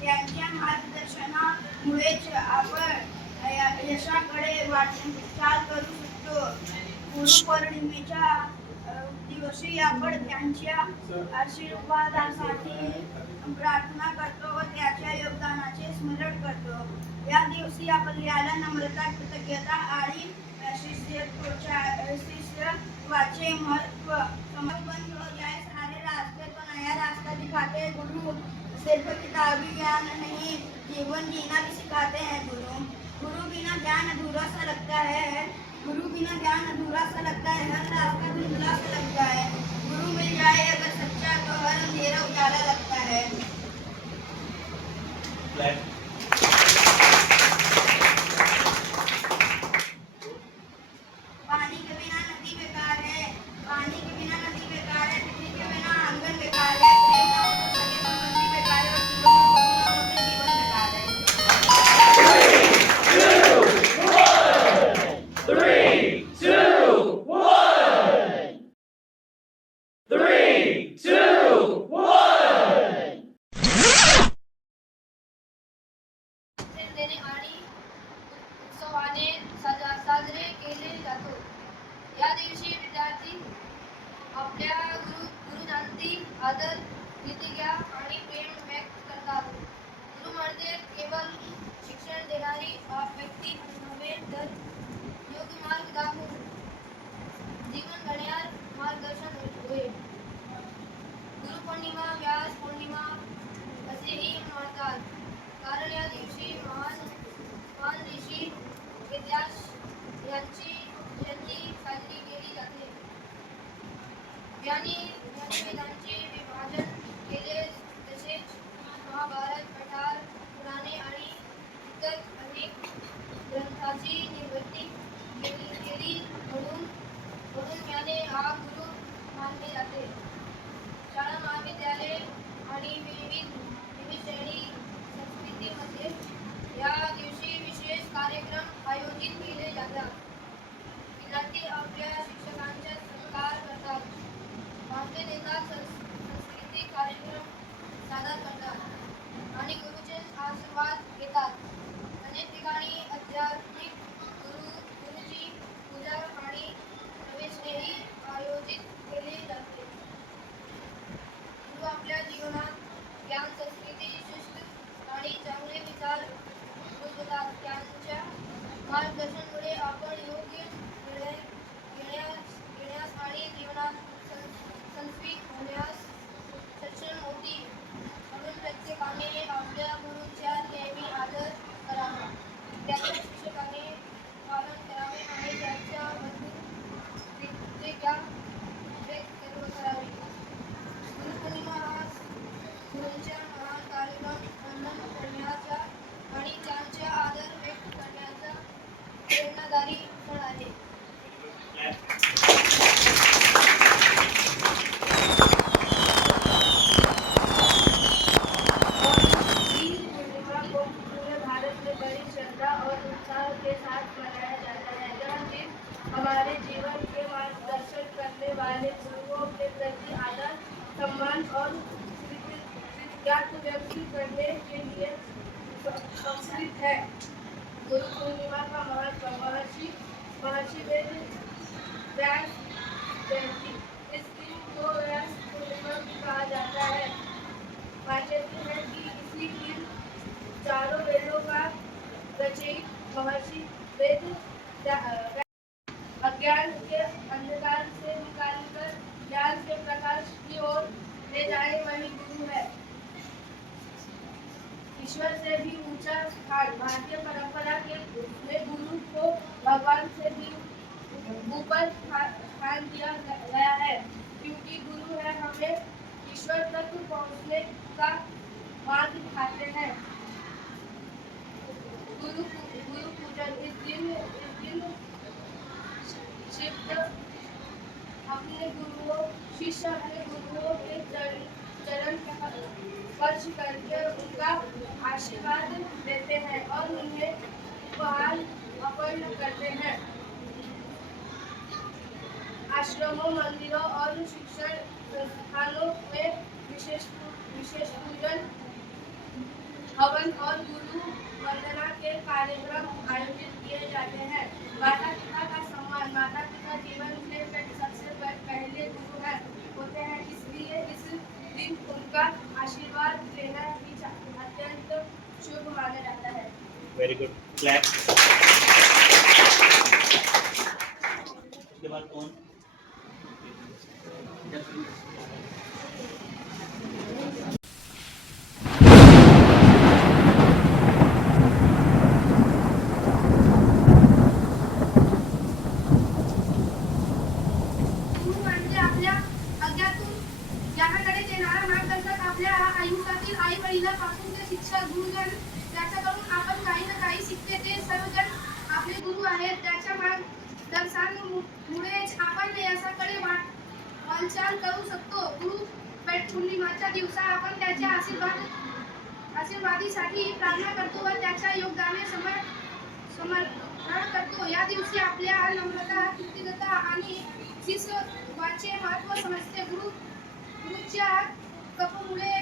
त्यांच्या मार्गदर्शनामुळेच आपण यशाकडे वाटचाल करू शकतो. गुरुपौर्णिमेच्या दिवशी आपण त्यांच्या आशीर्वादासाठी प्रार्थना करतो व त्याच्या योगदानाचे स्मरण करतो. या दिवशी आपल्याला नम्रता, कृतज्ञता आणि शिष्यत्वाचे महत्व समजून जाए. सारे रास्ते तो नया रास्ता दिखाते हैं गुरु, सिर्फ किताबी ज्ञान नहीं जीवन जीना भी सिखाते हैं गुरु। गुरु बिना ज्ञान अधूरा सा लगता है, गुरु बिना ज्ञान अधूरा सा लगता है, हर रास्ता धुंधला सा लगता है। गुरु मिल जाए अगर सच्चा तो हर अंधेरा उजाला लगता है। पानी के बिना नदी बेकार है, पानी के बिना नदी बेकार है, बिजली के बिना आंगन बेकार है, प्रेम ना हो तो सगे संबंधी बेकार है, और जीवन ना हो तो जीवन बेकार है। 3, 2, 1. 3, 2, 1. देणे आणि उत्सवाने साजरे केले जातो. या दिवशी विद्यार्थी आपल्या गुरुजनांची आदर, प्रतिज्ञा आणि प्रेम व्यक्त करतात. गुरु म्हणजे केवळ शिक्षण देणारी व्यक्ती नव्हे, तर योग्य मार्ग दाखवून जीवन घडण्यास मार्गदर्शन होय. गुरुपौर्णिमा व्यास पौर्णिमा असेही म्हणतात, कारण या दिवशी महान ऋषी वेदव्यास यांची जयंती साजरी केली जाते. ज्यांनी वेदांचे विभाजन केले, तसेच महाभारत, पठार, पुराणे आणि इतर अनेक ग्रंथांची निर्मिती केली म्हणून याने हा गुरु मानले जाते. शाळा, महाविद्यालय आणि विविध श्रेणी संस्कृतीमध्ये या दिवशी विशेष कार्यक्रम आयोजित केले जातात. विद्यार्थी आपल्या शिक्षकांचा सत्कार करतात, भाषण देतात, सांस्कृतिक कार्यक्रम सादर करतात आणि गुरुचे आशीर्वाद घेतात. अनेक ठिकाणी आध्यात्मिक गुरुची पूजा आणि प्रवेशही आयोजित केले जाते. गुरु आपल्या जीवनात ज्ञान, संस्कृती, शिस्त आणि चांगले विचार रुजवतात. त्यांच्या मार्गदर्शनामुळे आपण योग्य निर्णय घेण्यास आणि जीवनात संस्कृत होण्यास सक्षम होती. म्हणून प्रत्येकाने आपल्या गुरूंचा नेहमी आदर करावा, त्याच्या शिक्षकाने पालन करावे आणि त्यांच्या प्रतिज्ञा व्यक्त करावी. गुरुपौर्णिमा हा गुरूंच्या महान कार्यक्रम वंदन करण्याचा आणि त्यांचा आदर व्यक्त करण्याचा प्रेरणादायी क्षण आहे. पूर्णिमा को पूरे भारत में बड़ी श्रद्धा और उत्साह के साथ मनाया जाता है। यह दिन हमारे जीवन के मार्गदर्शन करने वाले गुरुओं के प्रति आदर, सम्मान और कृतज्ञता व्यक्त करने के लिए समर्पित है। गुरु पूर्णिमा का महत्व महर्षि वेदव्यास जयंती। इस दिन को व्यास पूर्णिमा भी कहा जाता है। मान्यता है कि इसी दिन चारों वेदों का रचयिता महर्षि वेद अज्ञान के अंधकार से निकालकर ज्ञान के प्रकाश की ओर ले जाने वाली गुरु है। ईश्वर से भी ऊंचा स्थान भारतीय परंपरा के में गुरु को भगवान से भी ऊपर स्थान दिया गया है, क्योंकि गुरु है हमें ईश्वर तक पहुंचने का मार्ग दिखाते हैं। गुरु पूजन। इस दिन शिष्य अपने गुरुओं के चरण स्पर्श करके उनका आशीर्वाद देते हैं और उन्हें उपहार अर्पण करते हैं। आश्रमों, मंदिरों और शिक्षण संस्थानों में विशेष पूजन हवन और गुरु वंदना के कार्यक्रम आयोजित किए जाते हैं। माता पिता का सम्मान। माता पिता जीवन के सबसे पहले गुरु होते हैं, इसलिए इस दिन उनका आशीर्वाद लेना भी अत्यंत शुभ माना जाता है। Very good, clap. उसके बाद कौन? गुरु म्हणजे आपल्या अज्ञातून ज्ञानाकडे नेणारा मार्गदर्शक. आपल्या आयुष्यातील आई वडिलांपासून ते शिक्षक, गुरुजन त्याच्याकडून आपण काही ना काही शिकते. ते सर्वजण आपले गुरु आहेत. त्याच्या मार्गदर्शनामुळेच आपण यशाकडे वाटचाल करू शकतो. गुरु पौर्णिमेच्या दिवसा आपण त्याच्या आशीर्वादासाठी प्रार्थना करतो व त्याच्या योगदाने समर्पण करतो. या दिवशी आपल्या नम्रता, कृतज्ञता आणि शिस्तवाचे महत्त्व समजते. गुरुच्या कृपेमुळे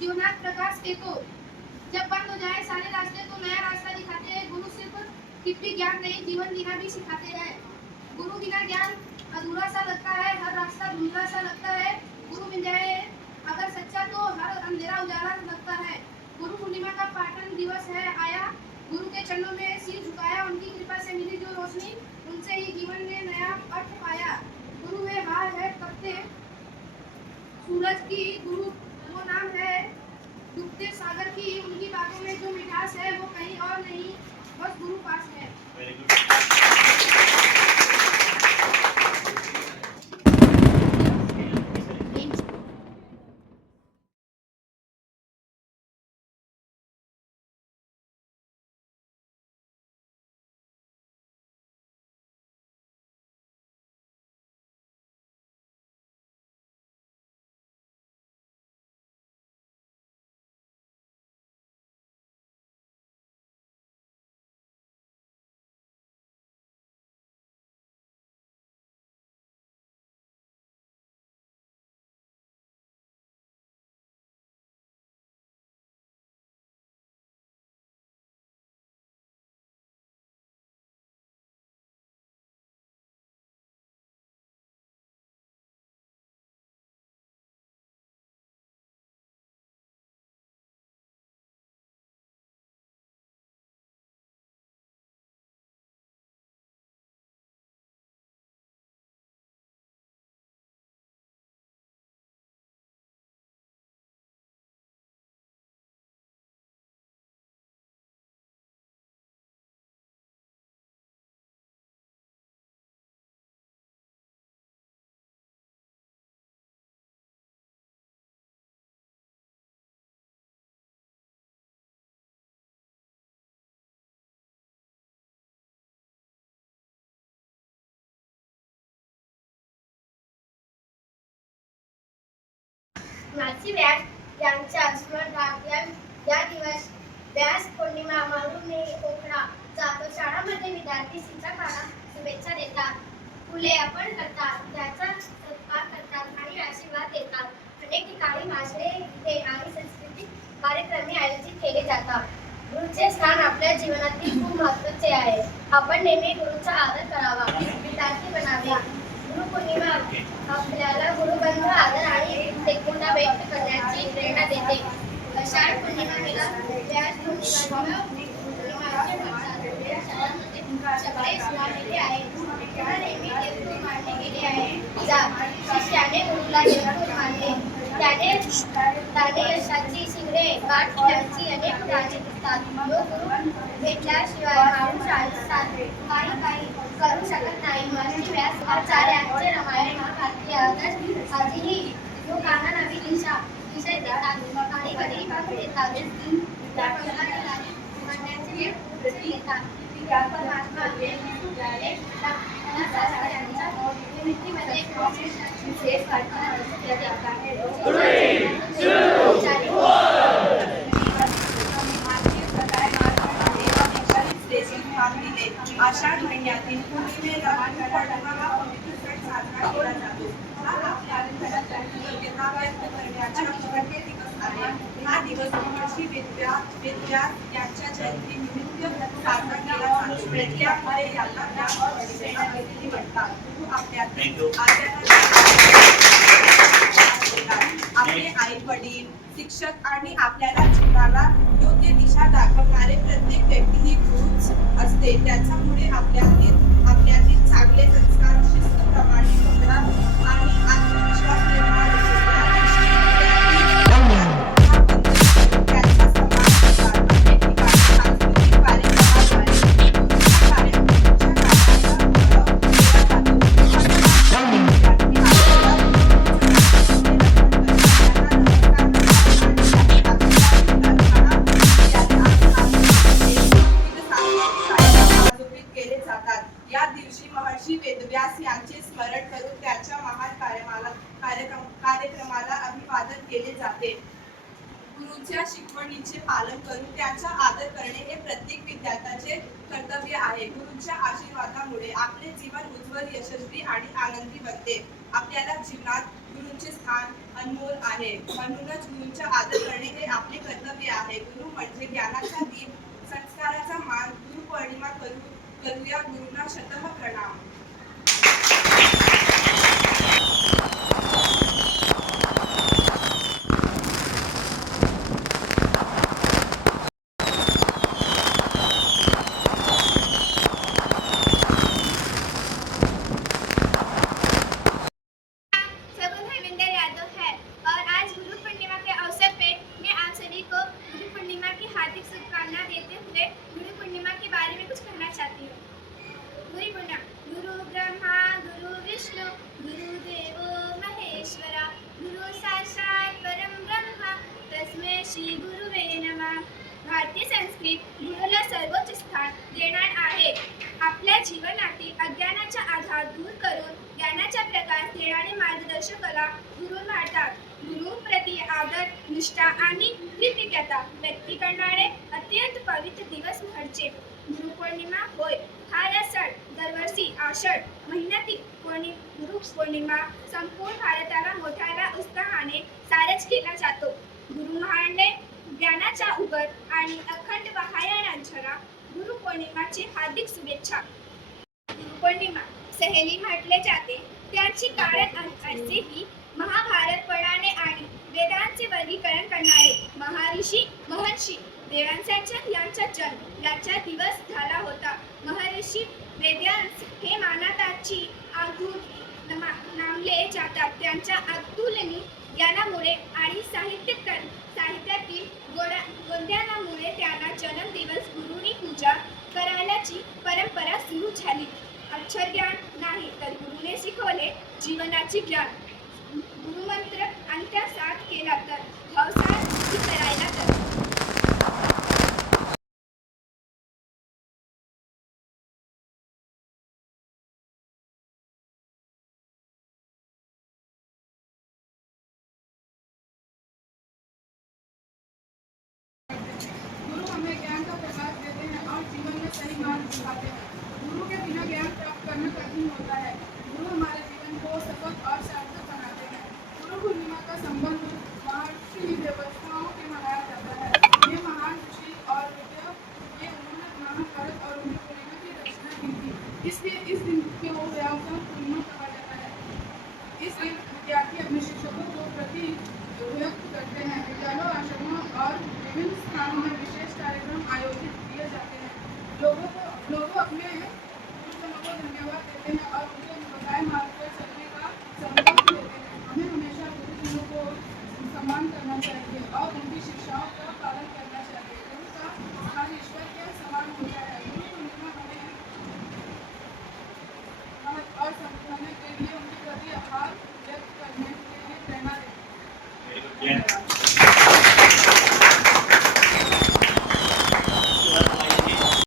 जीवनात प्रकाश येतो. जब बंद हो जाए सारे रास्ते तो नया रास्ता दिखाते हैं. गुरु सिर्फ कितनी ज्ञान नहीं, जीवन जीना भी सिखाते हैं. गुरु बिना ज्ञान अधूरा सा लगता है, हर रास्ता धुंधला सा लगता है. गुरु मिल जाए अगर सच्चा तो हर अंधेरा उजाला लगता है. गुरु पूर्णिमा का पाटन दिवस है आया. गुरु के चरणों में सिर झुकाया. उनकी कृपा से मिली जो रोशनी, उनसे ही जीवन में नया अर्थ पाया. गुरु है हार है तपते सूरज की. गुरु वो नाम है डूबते सागर की. उनकी बातों में जो मिठास है वो कहीं और नहीं, बस गुरु पास है. Very good. मानसी व्यास यांच्या स्मरणार्थ या दिवस व्यास पौर्णिमा म्हणून ओळखला जातो. शाळांमध्ये विद्यार्थी शिक्षकांना शुभेच्छा देतात, फुले अर्पण करतात, त्याचा सत्कार करतात आणि आशीर्वाद देतात. अनेक ठिकाणी भाषणे, गीते आणि सांस्कृतिक कार्यक्रम आयोजित केले जातात. गुरुचे स्थान आपल्या जीवनातील खूप महत्त्वाचे आहे. आपण नेहमी गुरुचा आदर करावा, विद्यार्थी बनावे. गुरुपौर्णिमा आपल्याला गुरुबंध, आदर आणि कृतज्ञता व्यक्त करण्याची प्रेरणा देते. आषाढ पौर्णिमेला व्यास पौर्णिमाचे शाळांमध्ये सगळे सुनावलेले आहे. तेव्हा नेहमी देवगुरु मानले गेले आहे. शिष्याने गुरुला देवगुरु मानले. त्याने यशाची शिखरे गाठ घ्यायची अनेक उदाहरणे दिसतात. जो गुरु भेटल्याशिवाय माणूस आयुष्यात काही करू शकत नाही. महर्षी व्यास आचार्यांचे रामायण, महाभारती आदर्श आजही लोकांना नवी दिशा देतात आणि कधी पण देतात. त्या पंथाने मानण्याचे देतात. परमात्मा यांच्या निमित्तीमध्ये आषाढ महिन्यातील पौर्णिमेला पौर्णिमा हा पवित्र सण साजरा केला जातो. हा आपल्या अंतरातून योग्यता व्यक्त करण्याचा दिवस आहे. हा दिवस महर्षी वेदव्यास व्यास यांच्या जयंतीनिमित्त साजरा केला जातो. त्यामुळे याला व्यास पौर्णिमा असेही म्हणतात. गुरु आपल्या आपले आई वडील, शिक्षक आणि आपल्याला जीवनाला योग्य दिशा दाखवणारे प्रत्येक व्यक्ती ही गुरुच असते. त्याच्यामुळे आपल्यातील चांगले संस्कार, शिस्त, प्रामाणिकपणा आणि आत्मविश्वास निर्माण होतो. या दिवशी महर्षी वेदव्यास यांचे स्मरण करून त्यांच्या महान कार्यक्रमाला अभिवादन केले जाते. गुरूंच्या शिकवणीचे पालन करून त्यांचा आदर करणे हे प्रत्येक विद्यार्थ्याचे कर्तव्य आहे. गुरूंच्या आशीर्वादामुळे आपले जीवन उज्ज्वल, यशस्वी आणि आनंदी बनते. आपल्याला जीवनात गुरूंचे स्थान अनमोल आहे. म्हणूनच गुरूंचा आदर करणे हे आपले कर्तव्य आहे. गुरु म्हणजे ज्ञानाचा दीप, संस्काराचा मान. गुरु पौर्णिमा करूया गुरूंना शतः प्रणाम. गुरु ब्रह्मा गुरु विष्णु गुरुदेवो महेश्वरा गुरु साक्षात परम ब्रह्मा तस्मै श्री गुरुवे नमः. भारतीय संस्कृत गुरुला सर्वोच्च स्थान देणार आहे. आपल्या जीवनातील अज्ञानाचा आधार दूर करून ज्ञानाचा प्रकाश देणारे मार्गदर्शकाला गुरु म्हणतात. गुरुप्रती आदर, निष्ठा आणि कृतज्ञता व्यक्त करणारे अत्यंत पवित्र दिवस म्हणजे गुरुपौर्णिमा होय. हा सण दरवर्षी आषाढ महिन्यातील गुरु पौर्णिमा संपूर्ण भारताला मोठ्या उत्साहाने साजरा केला जातो. गुरु महाराजांनी ज्ञानाचा उगम आणि अखंड वाहयानांच्या गुरुपौर्णिमाची हार्दिक शुभेच्छा. गुरुपौर्णिमा सहेली म्हटले जाते. त्याची कारण असे की महाभारत पुराणे आणि वेदांचे वर्गीकरण करणारे महर्षी वेदांसाच्या यांचा जन्म याचा दिवस झाला होता. महर्षी वेदव्यास हे मानवताची अवधूत नामले जातात. त्यांच्या अतुलनीय ज्ञानामुळे आणि साहित्यातील गोंधळामुळे त्यांना जन्मदिवस गुरुनी पूजा करायची परंपरा सुरू झाली. अक्षरज्ञान नाही तर गुरुने शिकवले जीवनाचे ज्ञान. गुरुमंत्र अंत्यसात केला तर भावसात करायला तर ज्ञान का प्रकाश देते हैं और जीवन में सही मार्ग दिखाते हैं. गुरु के बिना ज्ञान प्राप्त करना कठिन होता है. गुरु हमारे जीवन को सफल और सार्थक बनाते हैं. गुरु पूर्णिमा का संबंध महर्षि व्यवस्थाओं के मनाया जाता है. ये महान ऋषि और ये उन्होंने महाभारत और गुरु पूर्णिमा की रचना की थी. इसलिए इस दिन को व्यावसायिक पूर्णिमा कहा जाता है. इस दिन विद्यार्थी अपने शिक्षकों को प्रति व्यक्त करते हैं. विद्यालयों, आश्रमों और विभिन्न स्थानों में विशेष कार्यक्रम आयोजित किए जाते हैं. लोगों अपने गुरुजनों को धन्यवाद देते हैं और उनके